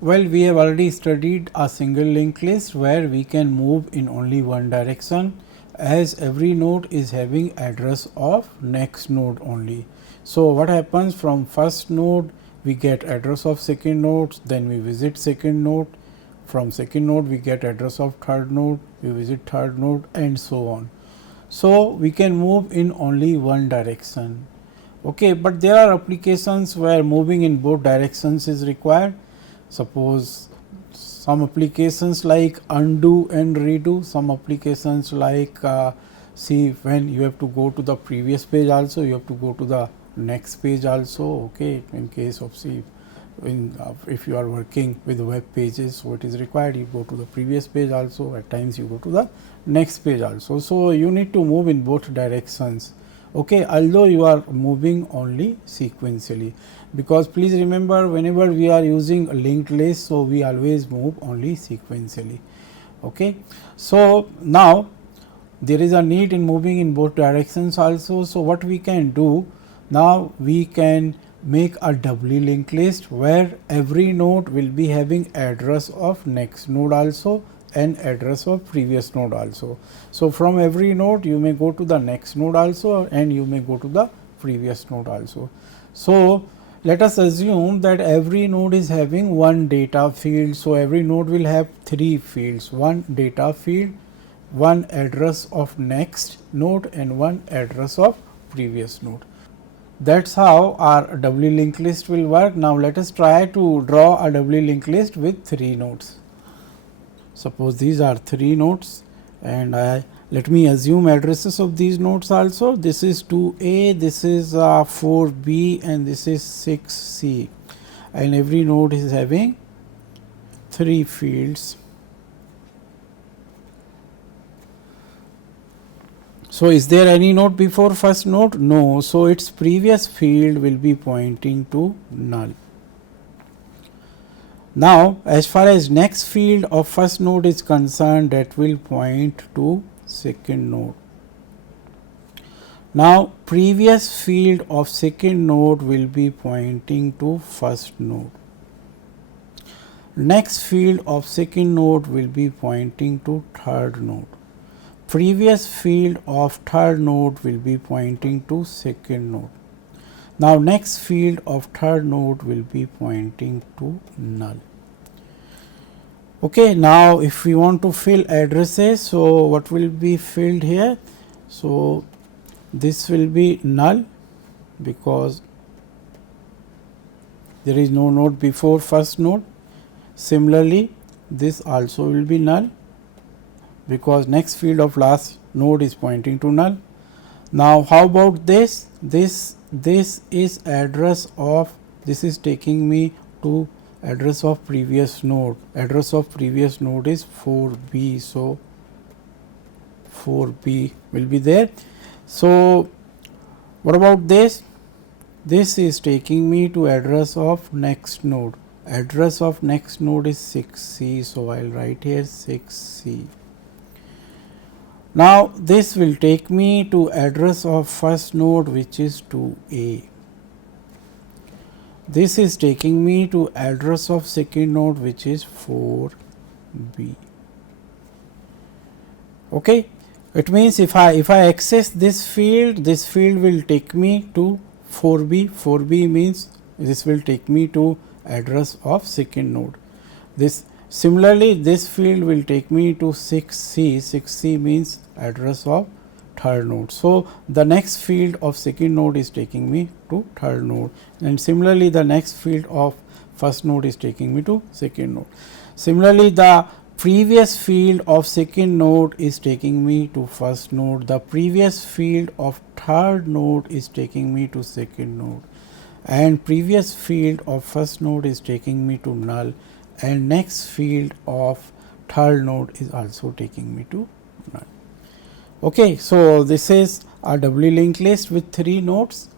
Well, we have already studied a single linked list where we can move in only one direction, as every node is having address of next node only. So, what happens, from first node we get address of second node, then we visit second node, from second node we get address of third node, we visit third node, and so on. So, we can move in only one direction. Okay, but there are applications where moving in both directions is required. Suppose some applications like undo and redo, some applications like see, when you have to go to the previous page also, you have to go to the next page also. Okay, in case of, see, if you are working with web pages, so it is required you go to the previous page also, at times you go to the next page also. So, you need to move in both directions, okay, although you are moving only sequentially, because please remember, whenever we are using a linked list, so we always move only sequentially. Okay. So, now there is a need in moving in both directions also. So, what we can do now, we can make a doubly linked list where every node will be having address of next node also and address of previous node also. So, from every node you may go to the next node also and you may go to the previous node also. So, let us assume that every node is having one data field. So, every node will have three fields, one data field, one address of next node and one address of previous node. That is how our doubly linked list will work. Now, let us try to draw a doubly linked list with three nodes. Suppose these are three nodes, and let me assume addresses of these nodes also. This is 2a, this is 4b, and this is 6c, and every node is having three fields. So, is there any node before first node? No. So, its previous field will be pointing to null. Now, as far as next field of first node is concerned, that will point to second node. Now, previous field of second node will be pointing to first node. Next field of second node will be pointing to third node. Previous field of third node will be pointing to second node. Now, next field of third node will be pointing to null. Okay, now, if we want to fill addresses, so what will be filled here? So, this will be null because there is no node before first node. Similarly, this also will be null because next field of last node is pointing to null. Now, how about this? This is address of, this is taking me to address of previous node. Address of previous node is 4b. So, 4b will be there. So, what about this? This is taking me to address of next node. Address of next node is 6c. So, I will write here 6c. Now, this will take me to address of first node, which is 2a. This is taking me to address of second node, which is 4b. Okay. It means if I access this field will take me to 4b. 4b means this will take me to address of second node. Similarly, this field will take me to 6c. 6c means address of third node. So, the next field of second node is taking me to third node, and similarly the next field of first node is taking me to second node. Similarly, the previous field of second node is taking me to first node. The previous field of third node is taking me to second node, and previous field of first node is taking me to null, and next field of third node is also taking me to null. Okay, so this is a doubly linked list with three nodes.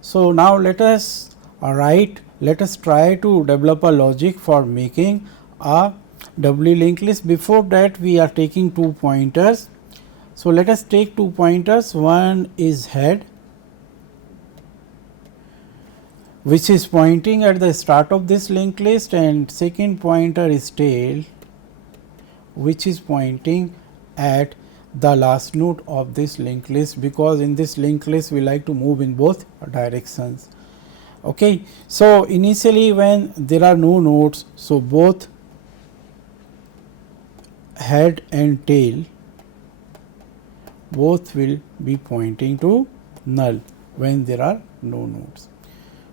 So, now let us try to develop a logic for making a doubly linked list. Before that, we are taking two pointers. So, let us take two pointers. One is head which is pointing at the start of this linked list, and second pointer is tail, which is pointing at the last node of this linked list, because in this linked list we like to move in both directions. Okay. So, initially when there are no nodes, so both head and tail both will be pointing to null when there are no nodes.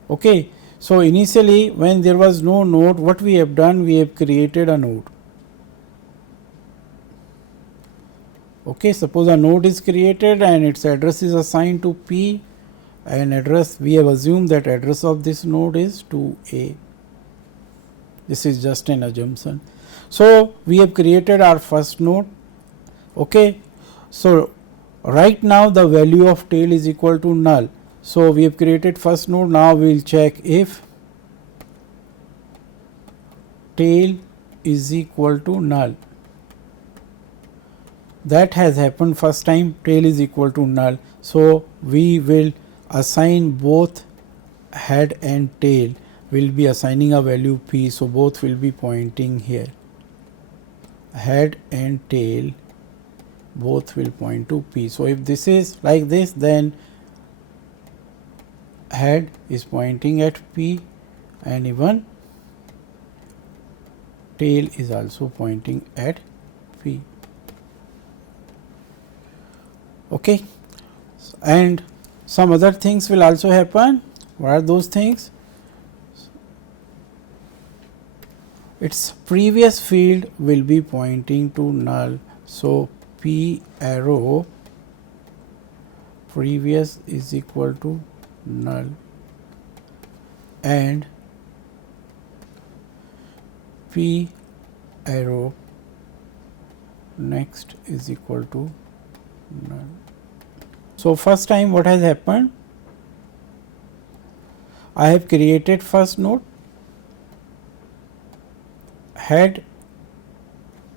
Okay. So, initially when there was no node, what we have done, we have created a node. Okay. Suppose a node is created and its address is assigned to P, and address, we have assumed that address of this node is 2A. This is just an assumption. So, we have created our first node. Okay. So, right now the value of tail is equal to null. So, we have created first node. Now, we will check if tail is equal to null. That has happened first time, tail is equal to null. So, we will assign both head and tail, will be assigning a value P. So, both will be pointing here, head and tail both will point to P. So, if this is like this, then head is pointing at P and even tail is also pointing at P. Okay. And some other things will also happen. What are those things? Its previous field will be pointing to null. So, P arrow previous is equal to null, and P arrow next is equal to null. So, first time what has happened, I have created first node, head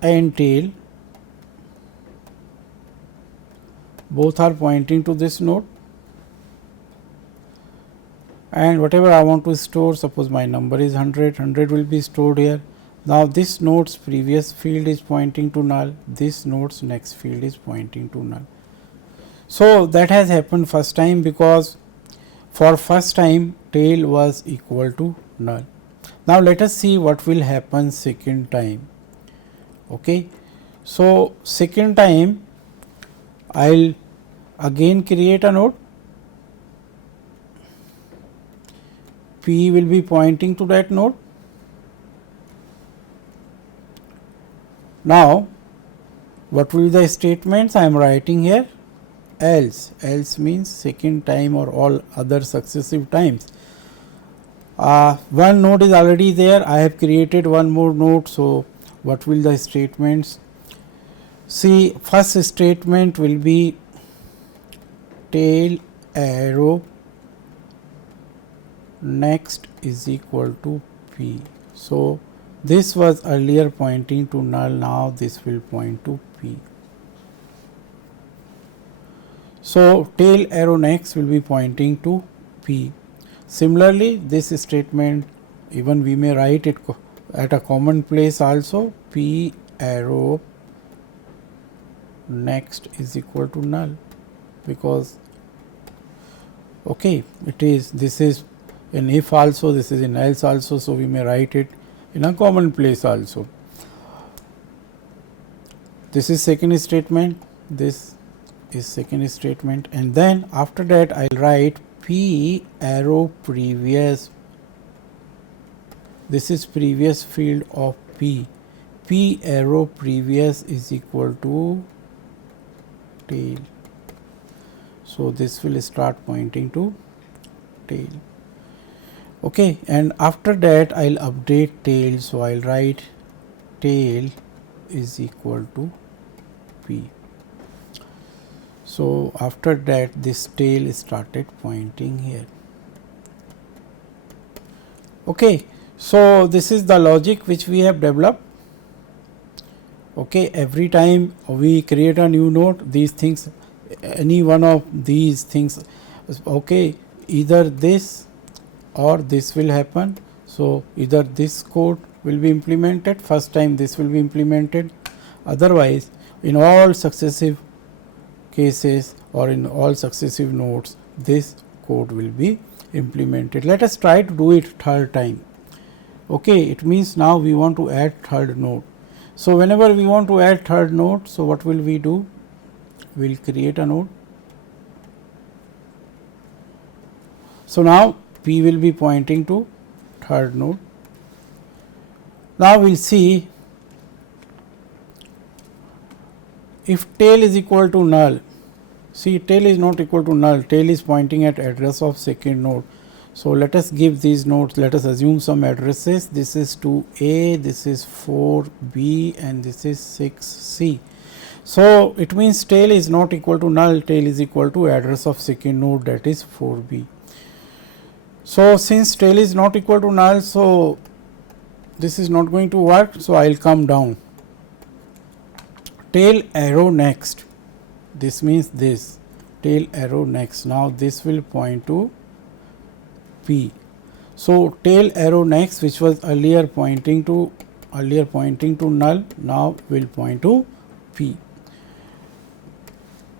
and tail both are pointing to this node, and whatever I want to store, suppose my number is 100, 100 will be stored here. Now, this node's previous field is pointing to null, this node's next field is pointing to null. So, that has happened first time, because for first time tail was equal to null. Now, let us see what will happen second time. Okay. So, second time I will again create a node, P will be pointing to that node. Now, what will be the statements I am writing here? Else, else means second time or all other successive times. One node is already there, I have created one more node. So, what will the statements? See, first statement will be tail arrow next is equal to P. So, this was earlier pointing to null, now this will point to P. So, tail arrow next will be pointing to P. Similarly, this statement even we may write it at a common place also, P arrow next is equal to null, because okay, it is, this is in if also, this is in else also. So, we may write it in a common place also. This is second statement, this is second statement, and then after that I will write P arrow previous, this is previous field of P, P arrow previous is equal to tail. So, this will start pointing to tail. Okay, and after that I will update tail. So, I will write tail is equal to P. So, after that this tail started pointing here. Okay. So, this is the logic which we have developed. Okay. Every time we create a new node, these things, any one of these things, okay, either this or this will happen. So, either this code will be implemented, first time this will be implemented, otherwise in all successive cases or in all successive nodes this code will be implemented. Let us try to do it third time. Okay, it means now we want to add third node. So, whenever we want to add third node, so what will we do? We will create a node. So, now P will be pointing to third node. Now, we will see if tail is equal to null. See, tail is not equal to null, tail is pointing at address of second node. So, let us give these nodes, let us assume some addresses, this is 2A, this is 4B and this is 6C. So, it means tail is not equal to null, tail is equal to address of second node, that is 4B. So, since tail is not equal to null, so this is not going to work. So, I will come down, tail arrow next, this means this, tail arrow next. Now, this will point to P. So, tail arrow next, which was earlier pointing to null, now will point to P.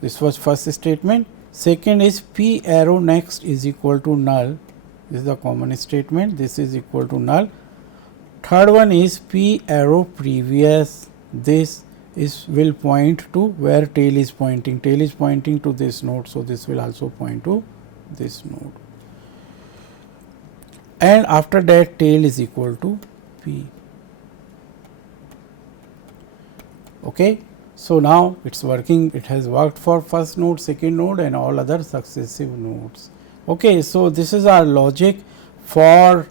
This was first statement. Second is P arrow next is equal to null. This is the common statement. This is equal to null. Third one is P arrow previous. This is will point to where tail is pointing. Tail is pointing to this node. So, this will also point to this node. And after that tail is equal to P. Okay. So, now it is working, it has worked for first node, second node and all other successive nodes. Okay. So, this is our logic for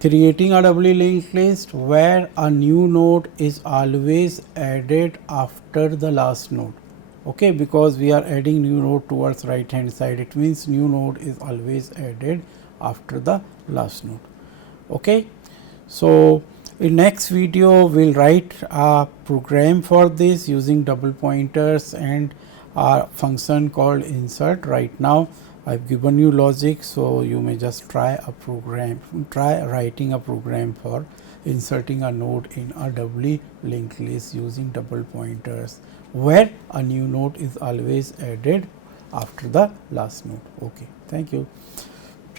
creating a doubly linked list where a new node is always added after the last node. Okay, because we are adding new node towards right hand side, it means new node is always added after the last node. Okay. So, in next video we will write a program for this using double pointers and a function called insert. Right now I have given you logic, so you may just try writing a program for inserting a node in a doubly linked list using double pointers where a new node is always added after the last node. Okay. Thank you.